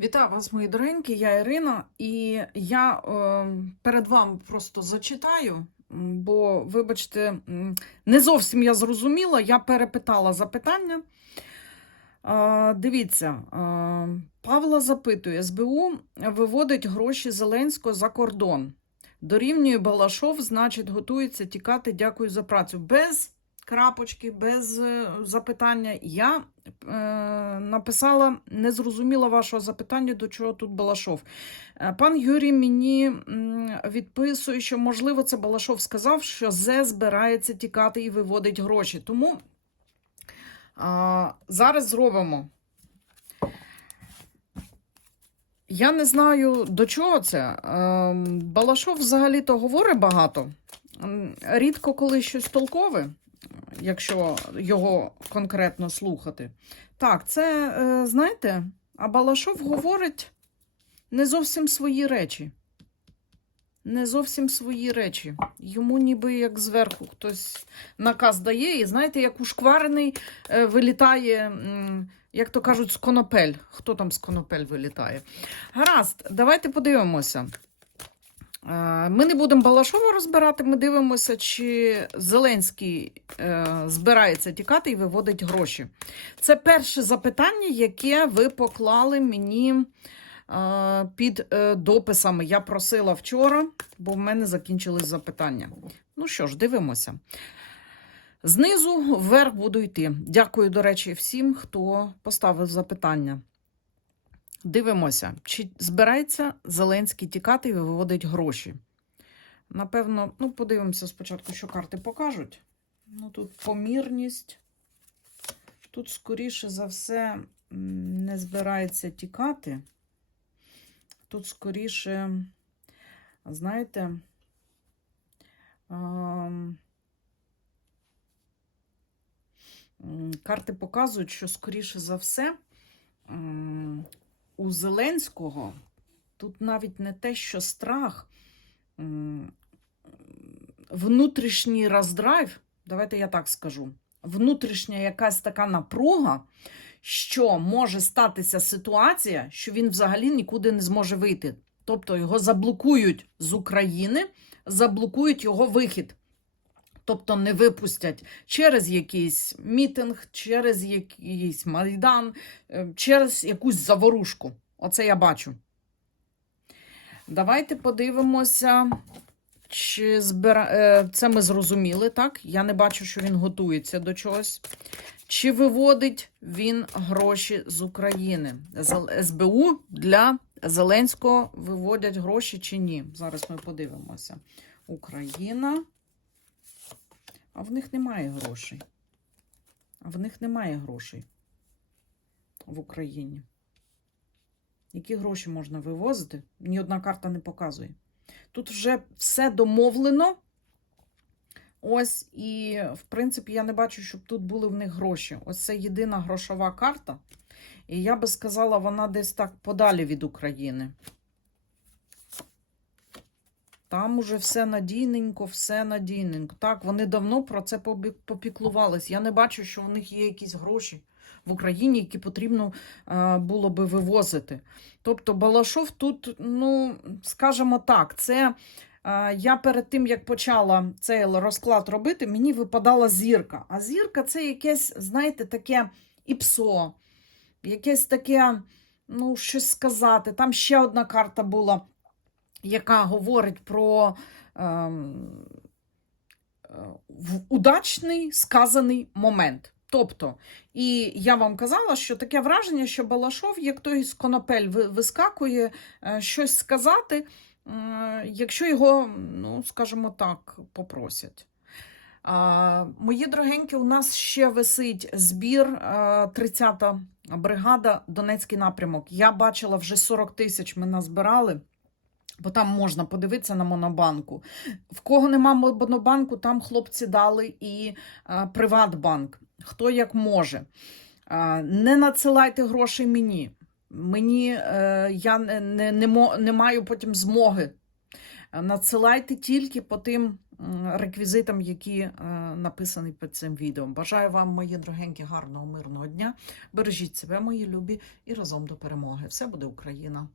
Вітаю вас, мої доренькі, я Ірина, і я е, перед вами просто зачитаю, бо, вибачте, не зовсім я зрозуміла, я перепитала запитання. Е, дивіться, е, Павла запитує: СБУ виводить гроші Зеленського за кордон. Дорівнює Балашов, значить, готується тікати. Дякую за працю. Без крапочки, без е, запитання. Я е, написала, не зрозуміла вашого запитання, до чого тут Балашов. Е, Пан Юрій мені відписує, що, можливо, це Балашов сказав, що ЗЕ збирається тікати і виводить гроші. Тому а, зараз зробимо. Я не знаю, до чого це. Ем, Балашов взагалі-то говорить багато. Рідко коли щось толкове, якщо його конкретно слухати. Так, це, е, знаєте, а Балашов говорить не зовсім свої речі. Не зовсім свої речі. Йому ніби як зверху хтось наказ дає, і знаєте, як ушкварений е, вилітає, як то кажуть, з конопель. Хто там з конопель вилітає? Гаразд, давайте подивимося. Е, Ми не будемо Балашова розбирати, ми дивимося, чи Зеленський е, збирається тікати і виводить гроші. Це перше запитання, яке ви поклали мені е, під дописами. Я просила вчора, бо в мене закінчились запитання. Ну що ж, дивимося. Знизу вверх буду йти. Дякую, до речі, всім, хто поставив запитання. Дивимося, чи збирається Зеленський тікати і виводить гроші. Напевно, ну, подивимося спочатку, що карти покажуть. Ну, тут помірність. Тут, скоріше за все, не збирається тікати. Тут, скоріше, знаєте, карти показують, що, скоріше за все, у Зеленського тут навіть не те, що страх, внутрішній роздрайв, давайте я так скажу, внутрішня якась така напруга, що може статися ситуація, що він взагалі нікуди не зможе вийти. Тобто його заблокують з України, заблокують його вихід. Тобто не випустять через якийсь мітинг, через якийсь майдан, е, через якусь заворушку. Оце я бачу. Давайте подивимося, чи збира... е, це ми зрозуміли, так? Я не бачу, що він готується до чогось. Чи виводить він гроші з України? З- СБУ для Зеленського виводять гроші чи ні? Зараз ми подивимося. Україна. А в них немає грошей. А в них немає грошей в Україні. Які гроші можна вивозити? Ні одна карта не показує. Тут вже все домовлено. Ось, і, в принципі, я не бачу, щоб тут були в них гроші. Ось це єдина грошова карта. І я би сказала, вона десь так подалі від України. Там уже все надійненько, все надійненько. Так, вони давно про це попіклувались. Я не бачу, що у них є якісь гроші в Україні, які потрібно е, було би вивозити. Тобто Балашов тут, ну, скажімо так, це е, я перед тим, як почала цей розклад робити, мені випадала зірка. А зірка це якесь, знаєте, таке іпсо, якесь таке, ну, щось сказати. Там ще одна карта була яка говорить про ем, е, удачний сказаний момент. Тобто, і я вам казала, що таке враження, що Балашов, як той з конопель вискакує е, щось сказати, е, якщо його, ну, скажімо так, попросять. Мої дорогенькі, у нас ще висить збір е, 30-та бригада Донецький напрямок. Я бачила вже 40 тисяч ми назбирали. Бо там можна подивитися на монобанку. В кого нема монобанку, там хлопці дали і а, Приватбанк. Хто як може. А, не надсилайте грошей мені. Мені е, я не, не, не, не маю потім змоги. Надсилайте тільки по тим реквізитам, які е, написані під цим відео. Бажаю вам, мої дорогенькі, гарного, мирного дня. Бережіть себе, мої любі, і разом до перемоги. Все буде Україна!